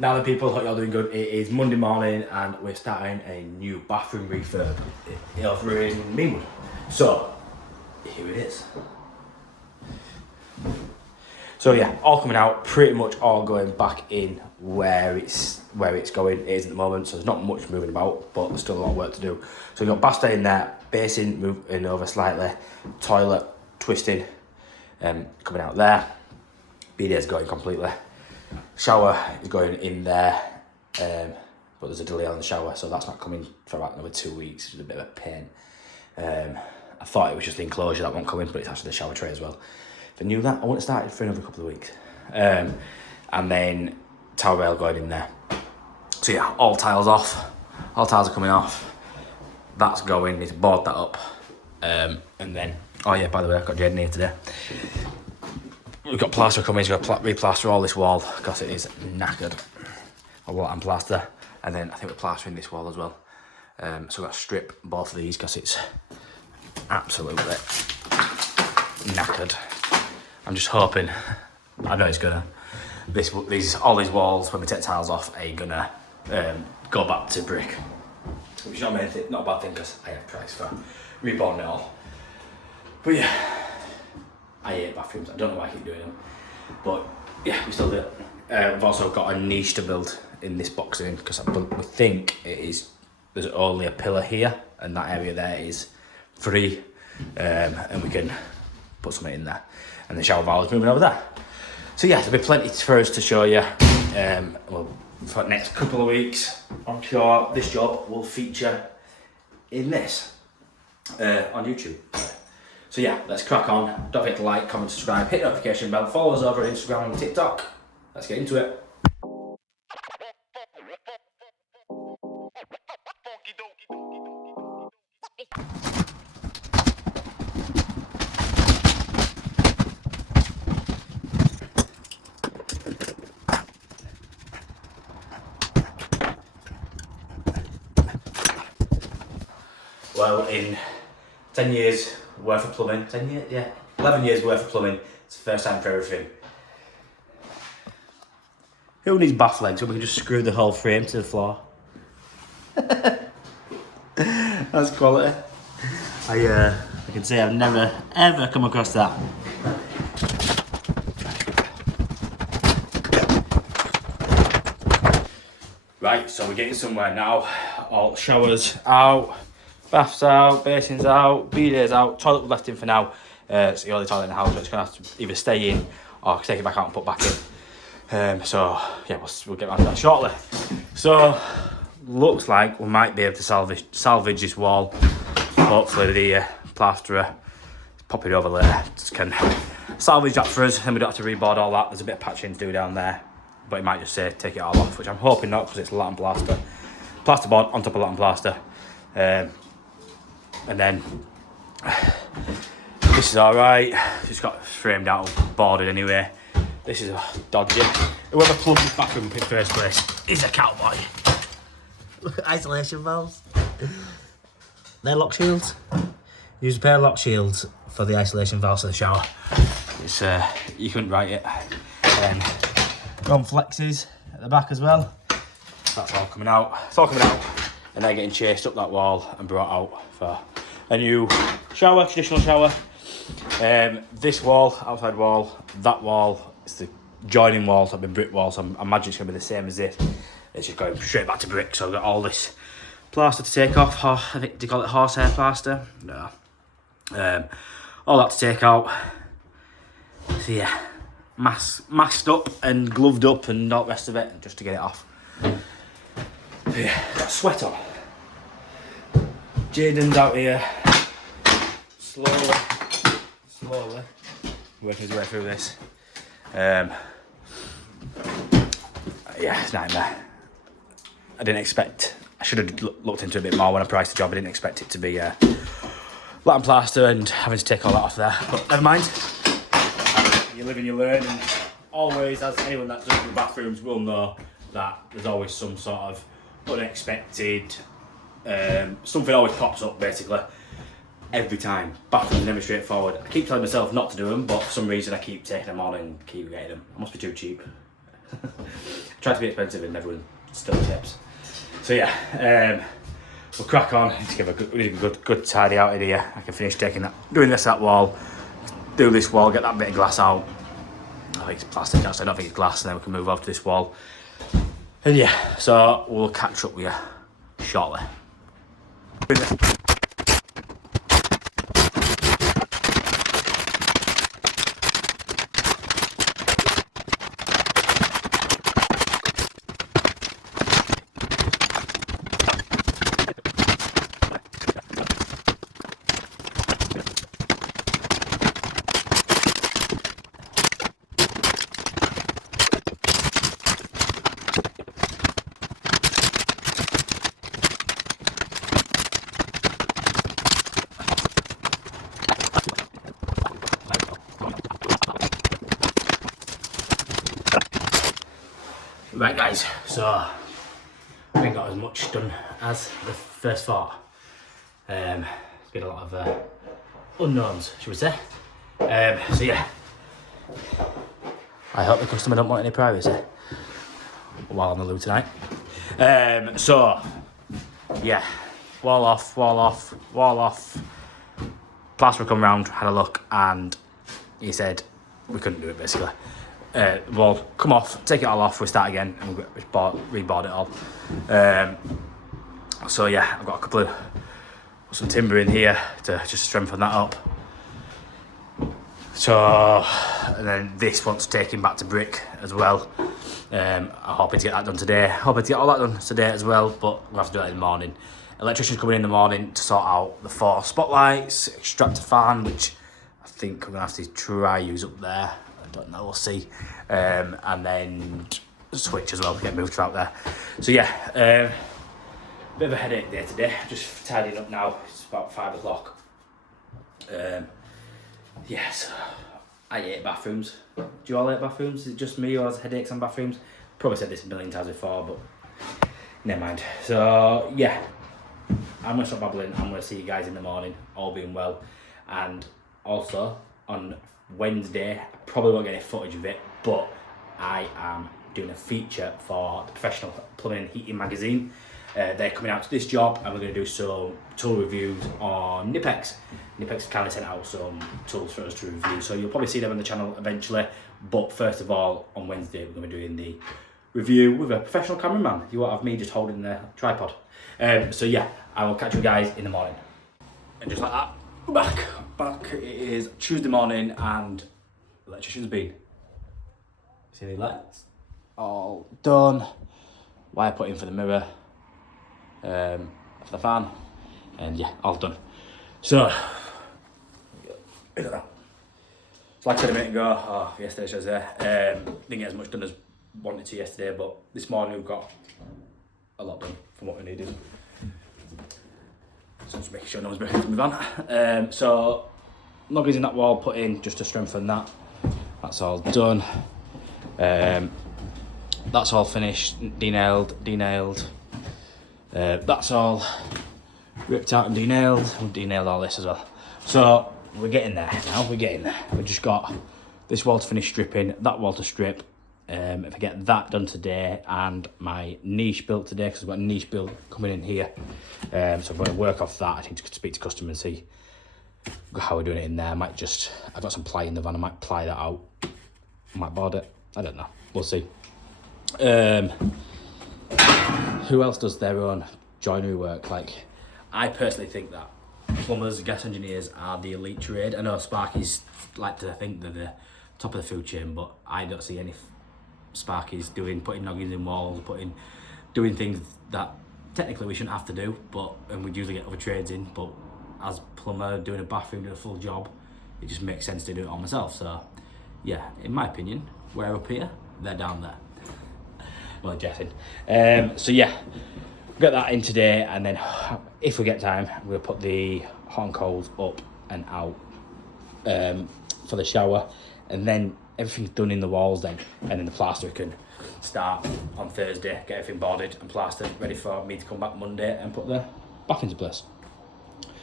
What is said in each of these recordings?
Now that people, hope you're doing good. It is Monday morning and we're starting a new bathroom refurb over in Meanwood. So, here it is. So yeah, all coming out, pretty much all going back in where it's going. It is at the moment, so there's not much moving about, but there's still a lot of work to do. So we've got bath in there, basin moving over slightly, toilet twisting, coming out there. BD's going completely. Shower is going in there, but there's a delay on the shower, so that's not coming for about another 2 weeks, which is a bit of a pain. I thought it was just the enclosure that won't come in, but it's actually the shower tray as well. If I knew that, I wouldn't have started for another couple of weeks. And then towel rail going in there. So yeah, all tiles off. All tiles are coming off. That's going, need to board that up. And then, oh yeah, by the way, I've got Jaden here today. We've got plaster coming, so we've got to re-plaster all this wall because it is knackered. A lot and plaster. And then I think we're plastering this wall as well. So we've got to strip both of these because it's absolutely knackered. I'm just hoping, I know it's gonna, all these walls, when we take tiles off, are gonna go back to brick. Which is not a bad thing because I have price for reborn it all. But yeah, I hate bathrooms. I don't know why I keep doing them. But yeah, we still do it. We've also got a niche to build in this boxing because we think there's only a pillar here and that area there is free, and we can put something in there. And the shower valve is moving over there. So yeah, there'll be plenty for us to show you. Well, for the next couple of weeks, I'm sure this job will feature in this on YouTube. So yeah, let's crack on. Don't forget to like, comment, subscribe, hit the notification bell, follow us over on Instagram and TikTok. Let's get into it. Well, in 10 years worth of plumbing, 10 years, yeah, 11 years worth of plumbing, it's the first time for everything. Who needs bath legs when we can just screw the whole frame to the floor? That's quality. I can say I've never ever come across that. Right, so we're getting somewhere now. All showers out. Baths out, basins out, bidets out, toilet left in for now. It's the only toilet in the house, so it's going to have to either stay in or take it back out and put back in. So, yeah, we'll get around to that shortly. So, looks like we might be able to salvage this wall. Hopefully the plasterer, pop it over later, just can salvage that for us, and we don't have to reboard all that. There's a bit of patching to do down there, but it might just say take it all off, which I'm hoping not, because it's latten plaster. Plasterboard on top of latten plaster. And then this is alright, it's got framed out, boarded anyway. This is dodgy. Whoever plugged this bathroom in the first place is a cowboy. Look at isolation valves. They're lock shields. Use a pair of lock shields for the isolation valves of the shower. It's you couldn't write it. Run flexes at the back as well. That's all coming out. It's all coming out. And they're getting chased up that wall and brought out for a new shower, traditional shower. This wall, outside wall, that wall, it's the joining wall, so I've been brick wall, so I imagine it's going to be the same as this. It's just going straight back to brick, so I've got all this plaster to take off. I think they call it horsehair plaster. No. All that to take out. So yeah, masked up and gloved up and all the rest of it, just to get it off. Yeah, got sweat on. Jaden's out here, slowly working his way through this. Yeah, it's a nightmare. I should have looked into it a bit more when I priced the job. I didn't expect it to be latten plaster and having to take all that off there, but never mind. You live and you learn, and always, as anyone that does the bathrooms will know, that there's always some sort of unexpected, something always pops up basically every time. Bathrooms are never straightforward. I keep telling myself not to do them, but for some reason I keep taking them on and keep getting them. I must be too cheap. Tried to be expensive and everyone still tips. So yeah, we'll crack on. Let's give a good tidy out in here. I can finish doing that wall, do this wall, get that bit of glass out. I think it's plastic actually, I don't think it's glass, and then we can move over to this wall. And yeah, so we'll catch up with you shortly. Right guys, so I haven't got as much done as the first thought. It's been a lot of unknowns, should we say. So yeah, I hope the customer don't want any privacy while on the loo tonight. So yeah, wall off. Plasterer come round, had a look, and he said we couldn't do it basically. Wall come off, take it all off, we start again, and we reboard it all. So yeah, I've got some timber in here to just strengthen that up. So, and then this wants taking back to brick as well. I'm hoping to get that done today. Hoping to get all that done today as well, but we'll have to do it in the morning. Electrician's coming in the morning to sort out the 4 spotlights, extract a fan, which I think I'm gonna have to try use up there. I don't know, we'll see. And then switch as well to get moved throughout there. So yeah, bit of a headache day today. Just tidying up now. It's about 5 o'clock. Yes, I hate bathrooms. Do you all hate bathrooms? Is it just me who has headaches on bathrooms? Probably said this a million times before, but never mind. So yeah, I'm gonna stop babbling. I'm gonna see you guys in the morning, all being well. And also on Wednesday, I probably won't get any footage of it, but I am doing a feature for the Professional Plumbing and Heating magazine. They're coming out to this job, and we're going to do some tool reviews on Nipex. Nipex kindly sent out some tools for us to review, so you'll probably see them on the channel eventually. But first of all, on Wednesday, we're going to be doing the review with a professional cameraman. You won't have me just holding the tripod. So yeah, I will catch you guys in the morning. And just like that, we're back. It is Tuesday morning, and the electrician's been. See the lights? All done. Wire put in for the mirror, for the fan, and yeah, all done. So, I don't know. So like I said a minute ago, yesterday I was there, didn't get as much done as wanted to yesterday, but this morning we've got a lot done from what we needed. So just making sure no one's breaking into my van. So, noggins in that wall put in just to strengthen that. That's all done. That's all finished, denailed. That's all ripped out and denailed. We've denailed all this as well. So we're getting there now, We've just got this wall to finish stripping, that wall to strip. If I get that done today and my niche built today, because I've got a niche build coming in here. So I'm going to work off that. I need to speak to customers and see how we're doing it in there. I've got some ply in the van, I might ply that out. I might board it, I don't know, we'll see. Who else does their own joinery work? Like, I personally think that plumbers, gas engineers are the elite trade. I know Sparkies like to think they're the top of the food chain, but I don't see any Sparkies putting noggins in walls, doing things that technically we shouldn't have to do, and we'd usually get other trades in, but as plumber, doing a bathroom, doing a full job, it just makes sense to do it all myself. So yeah, in my opinion, we're up here, they're down there. Well, jesting. So yeah, get that in today, and then if we get time, we'll put the hot and cold up and out for the shower, and then everything's done in the walls then, and then the plaster can start on Thursday, get everything boarded and plastered, ready for me to come back Monday and put the bath into place.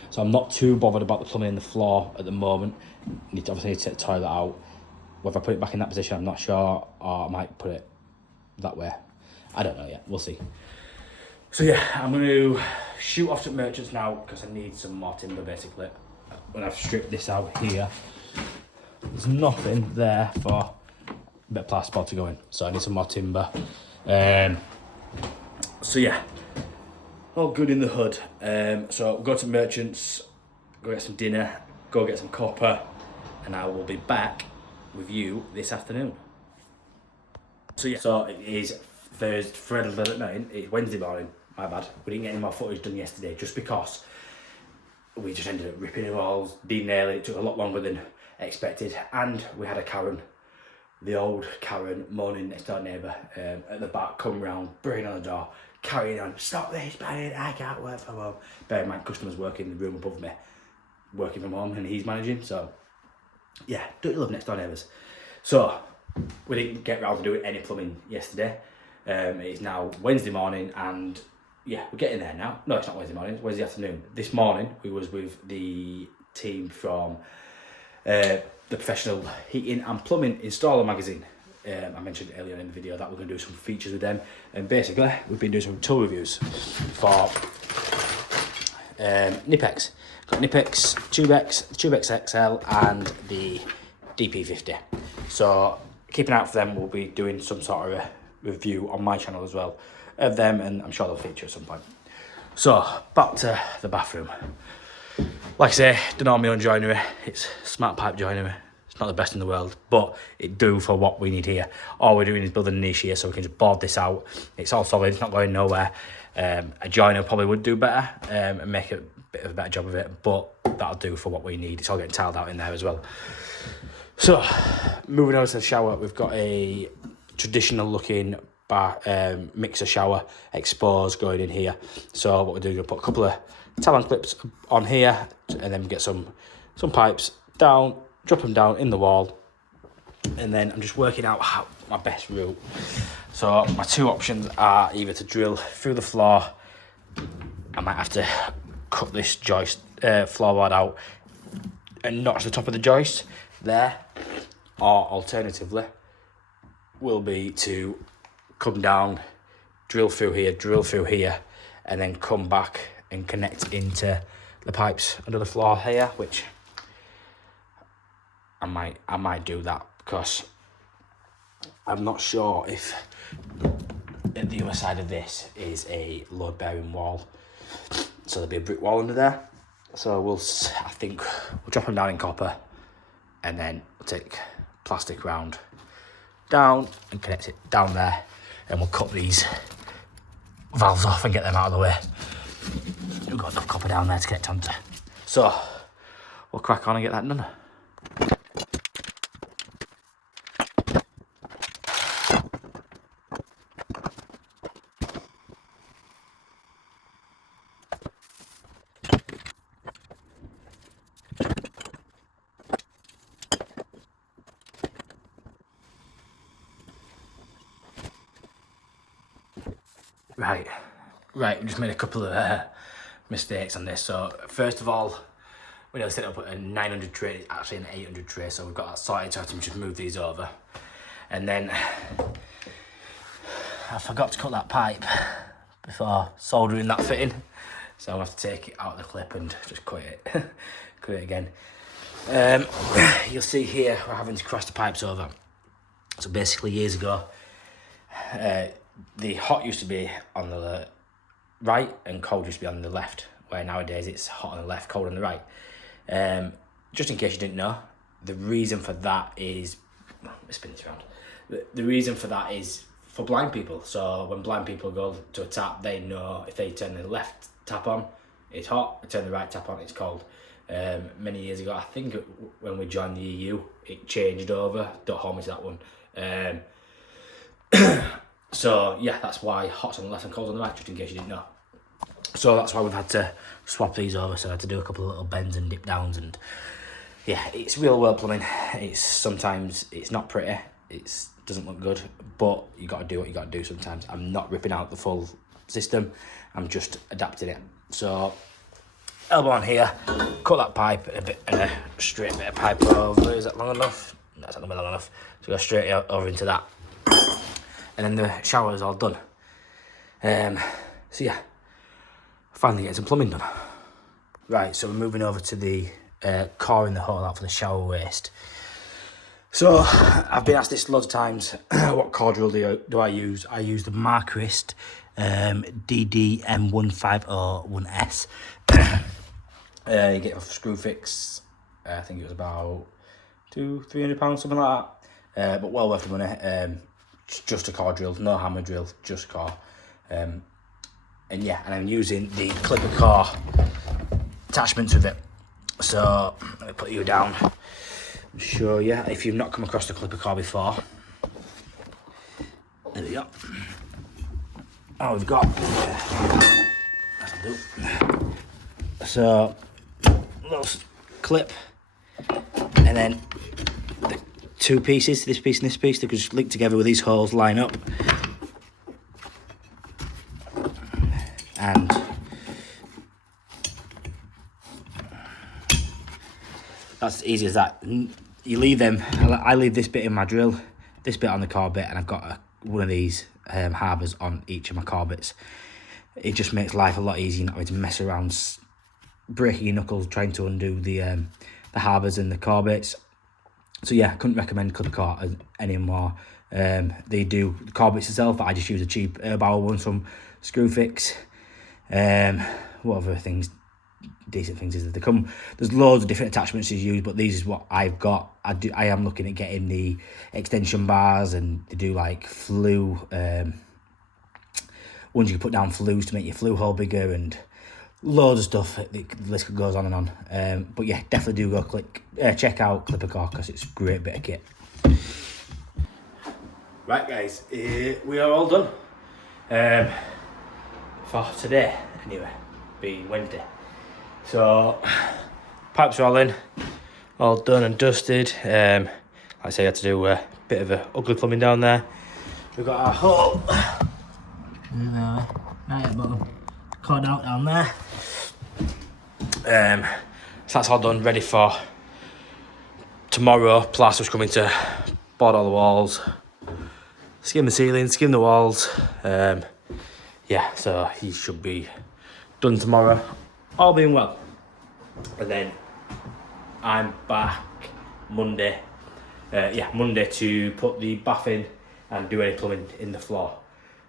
So I'm not too bothered about the plumbing and the floor at the moment. Obviously need to take the toilet out. Whether I put it back in that position, I'm not sure, or I might put it that way. I don't know yet, we'll see. So yeah, I'm going to shoot off to Merchants now because I need some more timber basically. When I've stripped this out here, there's nothing there for a bit of plasterboard to go in, so I need some more timber. So yeah, all good in the hood. So we'll go to Merchants, go get some dinner, go get some copper, and I will be back with you this afternoon. So yeah, so it is it's Wednesday morning, my bad. We didn't get any more footage done yesterday just because we just ended up ripping the walls, denailing. It took a lot longer than expected, and we had a Karen, the old Karen, moaning next door neighbour at the back, come round, bringing on the door, carrying on, stop this, bang, I can't work from home. Bear in mind, customers working in the room above me, working from home, and he's managing, so yeah, don't you love next door neighbours? So we didn't get round to doing any plumbing yesterday. It is now Wednesday morning, and yeah, we're getting there now. No, it's not Wednesday morning, it's Wednesday afternoon. This morning we was with the team from the Professional Heating and Plumbing Installer magazine. I mentioned earlier in the video that we're going to do some features with them, and basically we've been doing some tool reviews for Nipex. Got Nipex, Tubex XL and the DP50. So keep an eye out for them. We'll be doing some sort of a review on my channel as well of them, and I'm sure they'll feature at some point. So back to the bathroom. Like I say, done all my own joinery. It's Smartpipe joinery. It's not the best in the world, but it do for what we need here. All we're doing is building a niche here, so we can just board this out. It's all solid, it's not going nowhere. A joiner probably would do better and make a bit of a better job of it, but that'll do for what we need. It's all getting tiled out in there as well. So, moving over to the shower, we've got a traditional looking mixer shower exposed going in here. So what we're doing is put a couple of Talon clips on here, and then get some pipes down, drop them down in the wall, and then I'm just working out my best route. So my two options are either to drill through the floor. I might have to cut this joist floorboard out and notch the top of the joist there, or alternatively will be to come down, drill through here, and then come back and connect into the pipes under the floor here, which I might do that because I'm not sure if at the other side of this is a load bearing wall, so there'll be a brick wall under there. So I think we'll drop them down in copper, and then we'll take plastic round down and connect it down there, and we'll cut these valves off and get them out of the way. We've got enough copper down there to connect onto. So we'll crack on and get that done. Right, we just made a couple of mistakes on this. So first of all, we nearly set up a 900 tray, it's actually an 800 tray, so we've got that sorted, so I have to just move these over. And then I forgot to cut that pipe before soldering that fitting, so I'll have to take it out of the clip and just cut it again. You'll see here we're having to cross the pipes over. So basically years ago, the hot used to be on the right and cold used to be on the left, where nowadays it's hot on the left, cold on the right. Just in case you didn't know, the reason for that is, let's spin this around. The reason for that is for blind people. So when blind people go to a tap, they know if they turn the left tap on, it's hot, they turn the right tap on, it's cold. Many years ago, I think when we joined the EU, it changed over. Don't hold me to that one. So yeah, that's why hot's on the left and cold's on the right, just in case you didn't know. So that's why we've had to swap these over. So I had to do a couple of little bends and dip downs, and yeah, it's real world plumbing. Sometimes it's not pretty, it doesn't look good, but you got to do what you got to do sometimes. I'm not ripping out the full system, I'm just adapting it. So elbow on here, cut that pipe and a straight bit of pipe over. Is that long enough? That's not going to be long enough. So go straight over into that. And then the shower is all done. So yeah, finally getting some plumbing done. Right, so we're moving over to the coring the hole out for the shower waste. So I've been asked this loads of times, what core drill do I use? I use the Marquist DDM1501S. You get a screw fix, I think it was about £200-300, something like that. But well worth the money. Just a core drill, no hammer drill, just core. And I'm using the clipper core attachments with it. So let me put you down and show you if you've not come across the clipper core before. There we go. Oh, we've got that'll do. So little clip, and then the two pieces, this piece and this piece, they could just link together with these holes, line up, and that's as easy as that. You leave them. I leave this bit in my drill, this bit on the core bit, and I've got one of these harbours on each of my core bits. It just makes life a lot easier, not having to mess around, breaking your knuckles trying to undo the harbours and the core bits. So yeah, I couldn't recommend clipper core anymore. They do the core bits itself, but I just use a cheap Erbauer ones from Screwfix. What other things, decent things is there? There's loads of different attachments to use, but these is what I've got. I am looking at getting the extension bars, and they do like flue ones you can put down flues to make your flue hole bigger, and loads of stuff. The list goes on and on. But yeah, definitely do go check out clipper core, because it's a great bit of kit. Right guys, we are all done for today anyway, being Wednesday. So pipes are all in, all done and dusted. Like I say, I had to do a bit of a ugly plumbing down there. We've got our hole right at the bottom, cord out down there. So that's all done, ready for tomorrow. Plaster's coming to board all the walls, skim the ceiling, skim the walls. Yeah, so he should be done tomorrow, all being well. And then I'm back Monday. Monday to put the bath in and do any plumbing in the floor.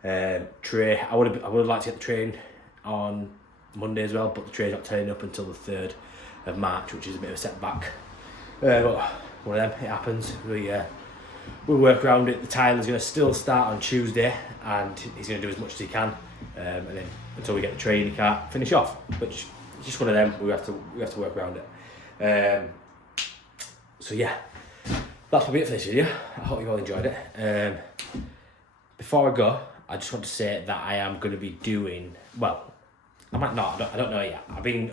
Tray, I would have liked to get the train on Monday as well, but the train's not turning up until the 3rd of March, which is a bit of a setback. But one of them, it happens. We'll work around it. The tiler's going to still start on Tuesday, and he's going to do as much as he can, and then until we get the train, he can't finish off. Which is just one of them. We have to work around it. So yeah, that's probably it for this video. I hope you all enjoyed it. Before I go, I just want to say that I am going to be doing, well, I might not, I don't know yet. I've been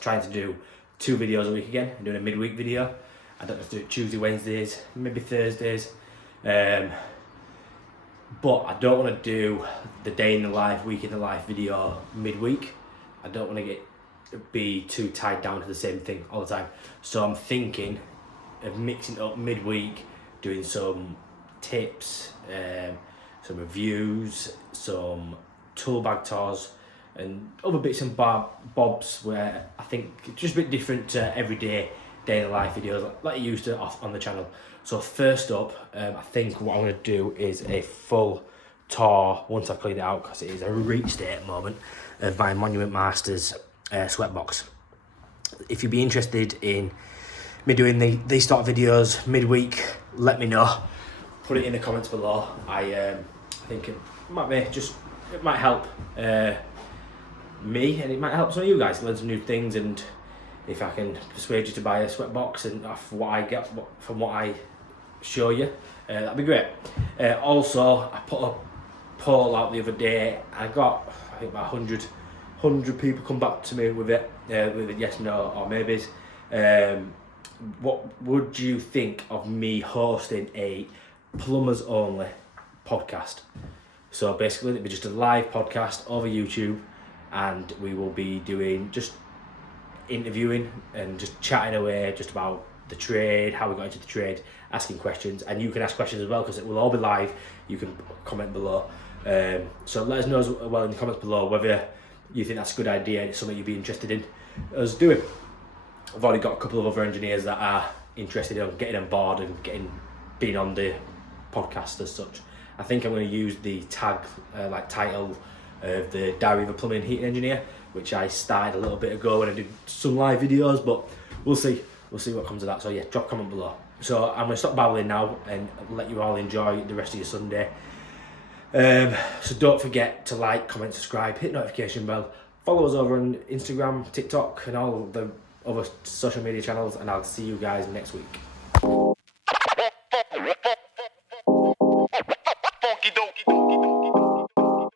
trying to do 2 videos a week again. I'm doing a midweek video. I don't know if to do it Tuesday, Wednesdays, maybe Thursdays. But I don't want to do the day in the life, week in the life video midweek. I don't want to be too tied down to the same thing all the time. So I'm thinking of mixing up midweek, doing some tips, some reviews, some tool bag tours, and other bits and bobs where I think it's just a bit different to everyday day in the life videos like you used to on the channel. So first up, I think what I'm going to do is a full tour once I've cleaned it out, because it is a reach state at the moment, of my Monument Masters sweatbox. If you'd be interested in me doing these sort of videos midweek, let me know. Put it in the comments below. I think it might help me, and it might help some of you guys learn some new things. And if I can persuade you to buy a sweatbox and off what I get from what I show you, that'd be great. Also, I put a poll out the other day. I got, I think, about 100 people come back to me with it, with a yes, no, or maybes. What would you think of me hosting a plumbers only podcast? So basically, it'll be just a live podcast over YouTube, and we will be doing just interviewing and just chatting away just about the trade, how we got into the trade, asking questions, and you can ask questions as well, because it will all be live. You can comment below. So let us know as well in the comments below whether you think that's a good idea and it's something you'd be interested in us doing. I've already got a couple of other engineers that are interested in getting on board and being on the podcast as such. I think I'm going to use the tag title of the Diary of a Plumbing and Heating Engineer, which I started a little bit ago when I did some live videos, but we'll see what comes of that. So yeah, drop a comment below. So I'm going to stop babbling now and let you all enjoy the rest of your Sunday. So don't forget to like, comment, subscribe, hit notification bell, follow us over on Instagram, TikTok and all the other social media channels, and I'll see you guys next week.